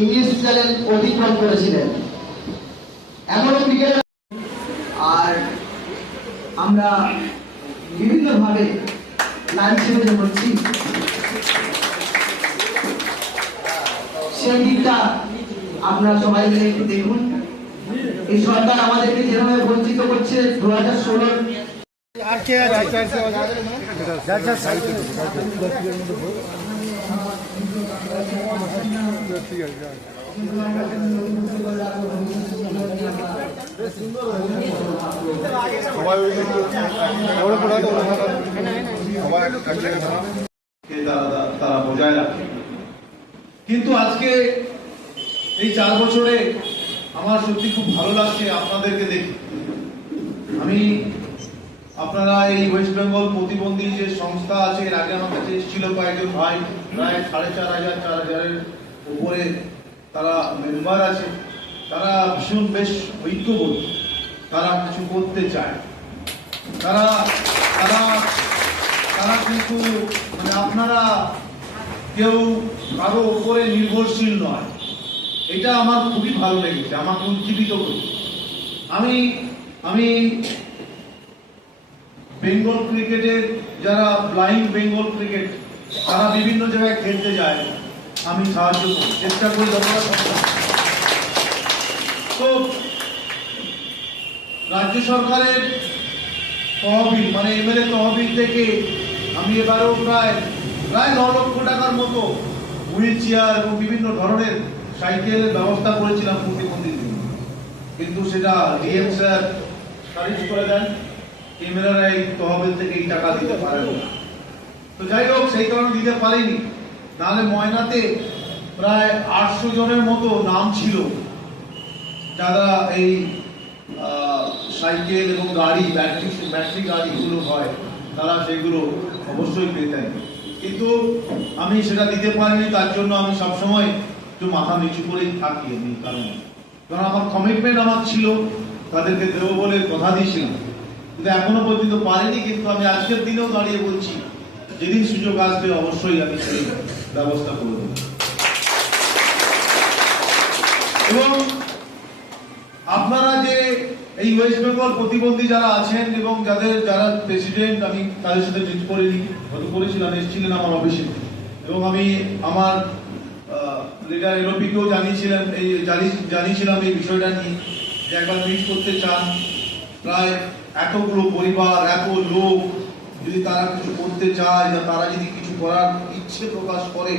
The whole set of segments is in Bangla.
ইংলিশ চ্যানেল অতিক্রম করেছিলেন। এমনও ক্রিকেটার আর আমরা বিভিন্নভাবে সেভেন করছি সেই দিকটা আপনারা সবাই মিলে একটু দেখুন। এই সরকার আমাদেরকে যেভাবে বঞ্চিত করছে দু হাজার ষোলোর আর কে আছে? তারা বজায় রাখে কিন্তু আজকে এই চার বছরে আমার সত্যি খুব ভালো লাগছে আপনাদেরকে দেখে। আমি আপনারা এই ওয়েস্ট বেঙ্গল প্রতিবন্ধী যে সংস্থা আছে, এর আগে আমার কাছে এসেছিল কয়েকজন ভাই, প্রায় সাড়ে চার হাজার, চার হাজারের উপরে তারা মেম্বার আছে। তারা ভীষণ বেশ ঐক্যবদ্ধ। তারা কিছু করতে চায়। তারা তারা তারা কিন্তু মানে আপনারা কেউ কারও উপরে নির্ভরশীল নয়। এটা আমার খুবই ভালো লেগেছে, আমাকে উজ্জীবিত করেছে। আমি আমি বেঙ্গল ক্রিকেটের যারা ব্লাইন্ড বেঙ্গল ক্রিকেট, তারা বিভিন্ন জায়গায় খেলতে যায়। আমি সাহায্য চেষ্টা করি তো, রাজ্য সরকারের তহবিল মানে এমএলএ তহবিল থেকে আমি এবারেও প্রায় প্রায় ন লক্ষ টাকার মতো হুইল চেয়ার এবং বিভিন্ন ধরনের সাইকেলের ব্যবস্থা করেছিলাম প্রতিবন্ধীর জন্য কিন্তু সেটা ডিএম স্যার খারিজ করে দেন। এমএলএরা এই তহবিল থেকে এই টাকা দিতে পারেন না। তো যাই হোক, সেই কারণে দিতে পারিনি। নাহলে ময়নাতে প্রায় আটশো জনের মতো নাম ছিল। যারা এই সাইকেল এবং গাড়ি, ব্যাটারি ব্যাটারি গাড়িগুলো হয়, তারা সেগুলো অবশ্যই পেতেন কিন্তু আমি সেটা দিতে পারিনি, তার জন্য আমি সবসময় একটু মাথা নিচু করেই থাকি আমি, কারণ কারণ আমার কমিটমেন্ট আমার ছিল, তাদেরকে দেবো বলে কথা দিয়েছিলাম। কিন্তু এখনও পর্যন্ত পারিনি, কিন্তু আমি আজকের দিনেও দাঁড়িয়ে বলছি, যেদিন সুযোগ আসবে অবশ্যই আমি সেই ব্যবস্থা করে দেবো। এবং আপনারা যে এই ওয়েস্ট বেঙ্গল প্রতিবন্ধী যারা আছেন এবং যাদের, যারা প্রেসিডেন্ট আমি তাদের সাথে মিট করিনি হয়তো করেছিলাম, এসেছিলেন আমার অফিসে এবং আমি আমার লিডার এলোপিকেও জানিয়েছিলাম এই জানি- জানিয়েছিলাম এই বিষয়টা নিয়ে যে একবার মিট করতে চান, প্রায় এতগুলো পরিবার, এত লোক যদি তারা কিছু করতে চায় বা তারা যদি কিছু করার ইচ্ছে প্রকাশ করে,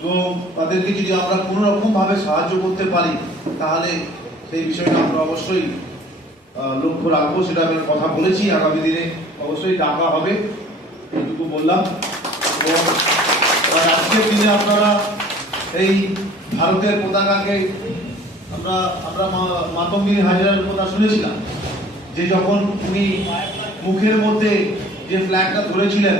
এবং তাদেরকে যদি আমরা কোনো রকম ভাবে সাহায্য করতে পারি, তাহলে সেই বিষয়টা আমরা অবশ্যই লক্ষ্য রাখব। সেটা আমি কথা বলেছি, আগামী দিনে অবশ্যই ডাকা হবে, এইটুকু বললাম। এবং আজকের দিনে আপনারা এই ভারতের পতাকাকে, আমরা আমরা মাতঙ্গিনী হাজারের কথা শুনেছিলাম। যে যখন উনি মুখের মধ্যে যে ফ্ল্যাগটা ধরেছিলেন,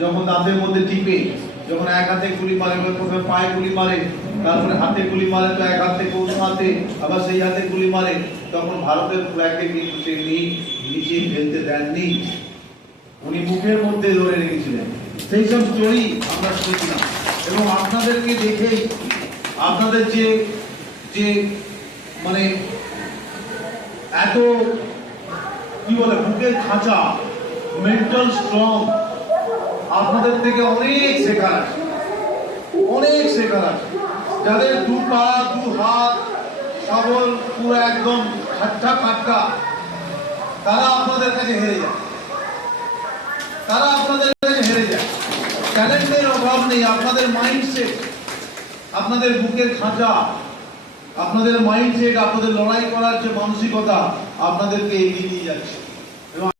যখন দাঁতের মধ্যে টিপে, যখন এক হাতে গুলি মারে প্রথমে পায়ে গুলি মারে, তারপরে হাতে গুলি মারে, তো এক হাতে অন্য হাতে, আবার সেই হাতে গুলি মারে, তখন ভারতের ফ্ল্যাগকে কিন্তু সে নি- নিচে ফেলতে দেননি। উনি মুখের মধ্যে ধরে রেখেছিলেন। সেই সব স্টোরি আমরা শুনেছিলাম। এবং আপনাদেরকে দেখেই, আপনাদের যে যে মানে এত কি বলে বুকের খাঁচা মেন্টাল স্ট্রং আপনাদের থেকে অনেক শেখার আছে। অনেক শেখার আছে। যাদের দু পা, দু হাত, সবল, পুরো একদম খাট্টা খাট্টা তারা আপনাদের কাছে হেরে যায়। তারা আপনাদের কাছে হেরে যায়। ট্যালেন্টের অভাব নেই। আপনাদের মাইন্ডসেট আপনাদের বুকের খাঁচা আপনাদের মাইন্ডসেট আপনাদের লড়াই করার যে মানসিকতা আপনাদেরকে এগিয়ে নিয়ে যাচ্ছে।